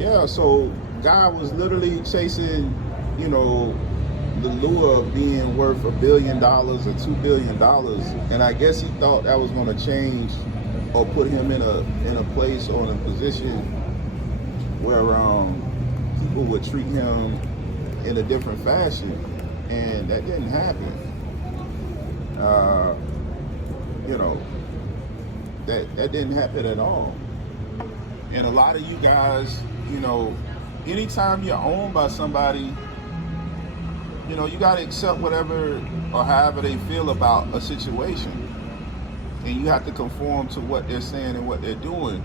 Yeah, so guy was literally chasing, you know, the lure of being worth $1 billion or $2 billion, and I guess he thought that was going to change or put him in a place or in a position where people would treat him in a different fashion, and that didn't happen. You know, that didn't happen at all. And a lot of you guys, you know, anytime you're owned by somebody, you know, you got to accept whatever or however they feel about a situation. And you have to conform to what they're saying and what they're doing.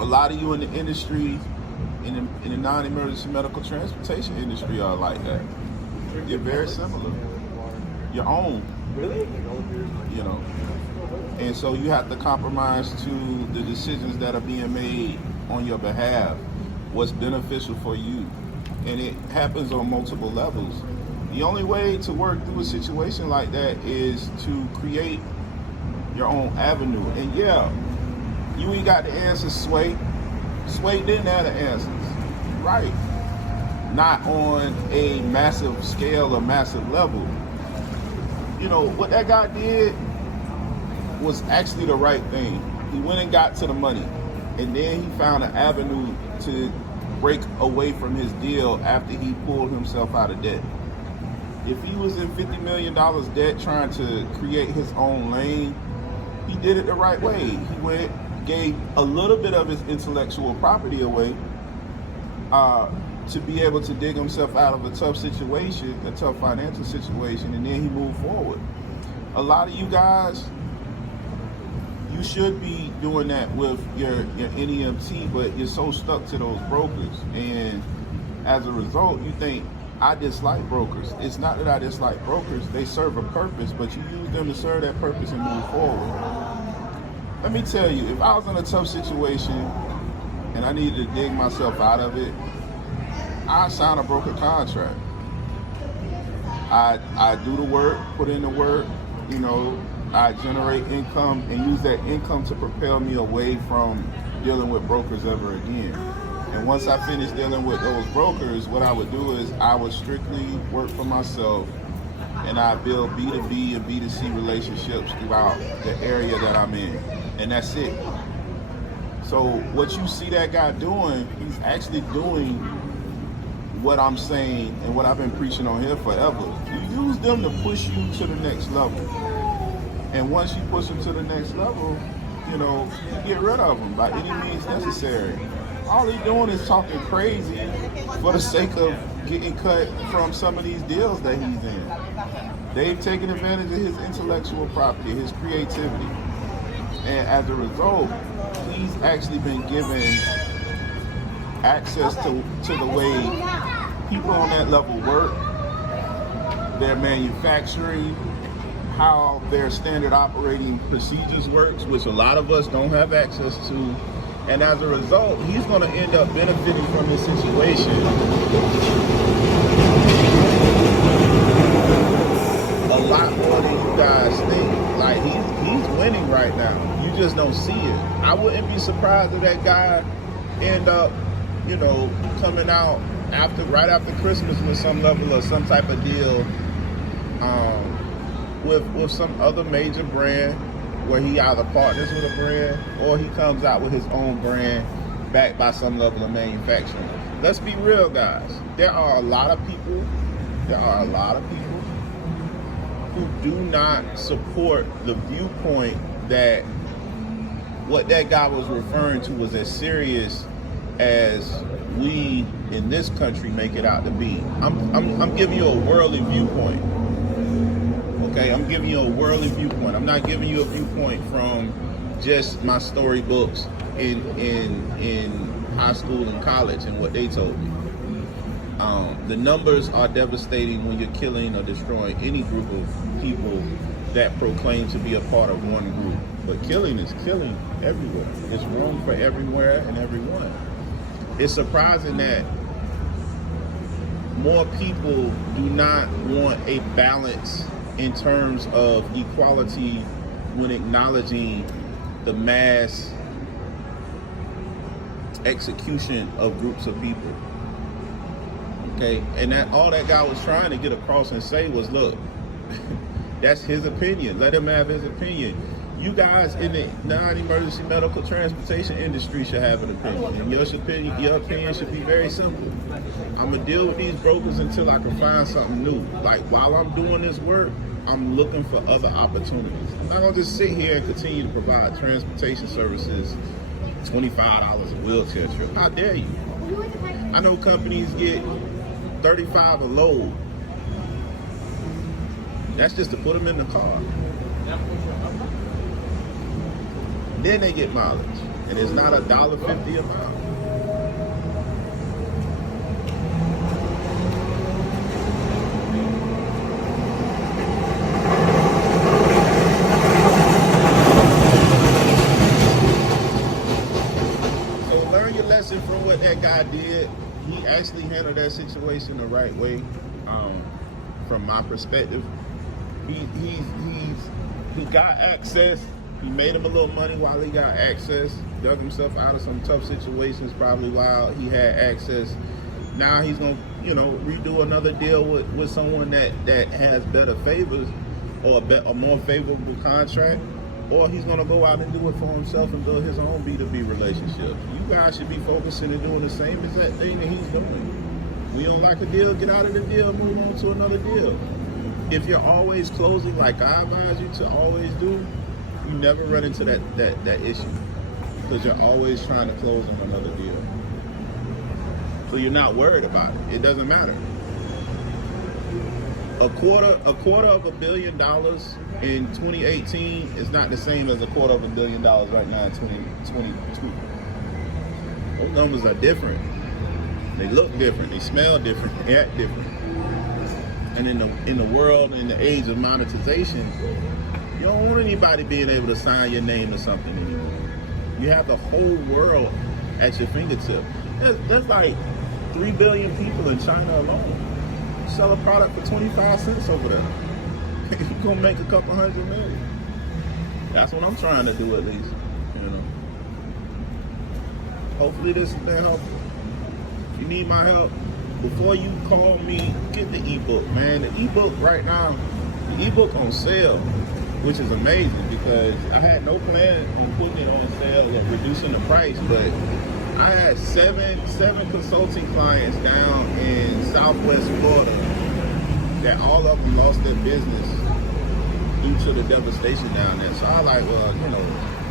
A lot of you in the industry, in the non-emergency medical transportation industry are like that. You're very similar. You're owned. Really? You know. And so you have to compromise to the decisions that are being made on your behalf, what's beneficial for you. And it happens on multiple levels. The only way to work through a situation like that is to create your own avenue. And yeah, you ain't got the answers, Sway. Sway didn't have the answers. Right. Not on a massive scale or massive level. You know, what that guy did was actually the right thing. He went and got to the money, and then he found an avenue to break away from his deal after he pulled himself out of debt. If he was in $50 million debt trying to create his own lane, he did it the right way. He went, gave a little bit of his intellectual property away to be able to dig himself out of a tough situation, a tough financial situation, and then he moved forward. A lot of you guys, you should be doing that with your NEMT, but you're so stuck to those brokers. And as a result, you think, I dislike brokers. It's not that I dislike brokers. They serve a purpose, but you use them to serve that purpose and move forward. Let me tell you, if I was in a tough situation and I needed to dig myself out of it, I'd sign a broker contract. I do the work, put in the work, you know, I generate income and use that income to propel me away from dealing with brokers ever again. And once I finished dealing with those brokers, what I would do is I would strictly work for myself, and I build B2B and B2C relationships throughout the area that I'm in. And that's it. So what you see that guy doing, he's actually doing what I'm saying and what I've been preaching on here forever. You use them to push you to the next level. And once you push them to the next level, you know, you get rid of them by any means necessary. All he's doing is talking crazy for the sake of getting cut from some of these deals that he's in. They've taken advantage of his intellectual property, his creativity. And as a result, he's actually been given access to the way people on that level work, their manufacturing, how their standard operating procedures works, which a lot of us don't have access to. And as a result, he's going to end up benefiting from this situation a lot more than you guys think. Like, he's winning right now. You just don't see it. I wouldn't be surprised if that guy end up, you know, coming out right after Christmas with some level of some type of deal with some other major brand, where he either partners with a brand or he comes out with his own brand backed by some level of manufacturing. Let's be real, guys. There are a lot of people who do not support the viewpoint that what that guy was referring to was as serious as we in this country make it out to be. I'm giving you a worldly viewpoint. Okay, I'm giving you a worldly viewpoint. I'm not giving you a viewpoint from just my storybooks in high school and college and what they told me. The numbers are devastating when you're killing or destroying any group of people that proclaim to be a part of one group. But killing is killing everywhere. It's wrong for everywhere and everyone. It's surprising that more people do not want a balance in terms of equality when acknowledging the mass execution of groups of people. Okay, and that all that guy was trying to get across and say was, look, that's his opinion. Let him have his opinion. You guys in the non-emergency medical transportation industry should have an opinion, and your opinion should be very simple. I'm gonna deal with these brokers until I can find something new. Like, while I'm doing this work, I'm looking for other opportunities. I'm not gonna just sit here and continue to provide transportation services, $25 a wheelchair trip. How dare you? I know companies get $35 a load. That's just to put them in the car. Then they get mileage, and it's not $1.50 a mile. So learn your lesson from what that guy did. He actually handled that situation the right way, from my perspective. He got access. He made him a little money while he got access, dug himself out of some tough situations probably while he had access. Now he's gonna, redo another deal with someone that has better favors or a more favorable contract, or he's gonna go out and do it for himself and build his own B2B relationship. You guys should be focusing and doing the same exact thing that he's doing. We don't like a deal, get out of the deal, move on to another deal. If you're always closing like I advise you to always do, you never run into that issue, because you're always trying to close on another deal. So you're not worried about it. It doesn't matter. A quarter of $1 billion in 2018 is not the same as a quarter of $1 billion right now in 2022. Those numbers are different. They look different. They smell different. They act different. And in the world, in the age of monetization, you don't want anybody being able to sign your name to something anymore. You have the whole world at your fingertip. There's like 3 billion people in China alone. You sell a product for 25 cents over there. You're gonna make a couple $100 million. That's what I'm trying to do, at least. Hopefully this has been helpful. If you need my help, before you call me, get the ebook, man. The ebook right now, the ebook on sale, which is amazing, because I had no plan on putting it on sale or reducing the price, but I had seven consulting clients down in Southwest Florida that all of them lost their business due to the devastation down there. So I like, well,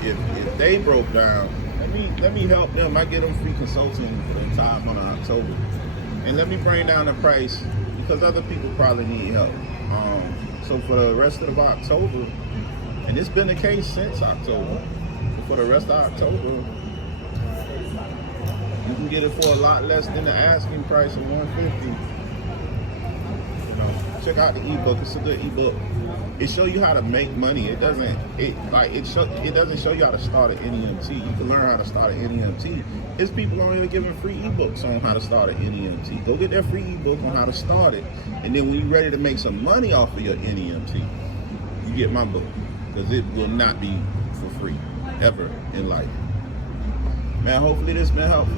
if they broke down, let me help them. I get them free consulting for the entire month of October, and let me bring down the price, because other people probably need help. So for the rest of October, and it's been the case since October, but for the rest of October, you can get it for a lot less than the asking price of $150. Check out the ebook. It's a good ebook. It shows you how to make money. It doesn't show you how to start an NEMT. You can learn how to start an NEMT. There's people on here giving free ebooks on how to start an NEMT. Go get that free ebook on how to start it, and then when you're ready to make some money off of your NEMT, you get my book, because it will not be for free ever in life. Man, hopefully this been helpful.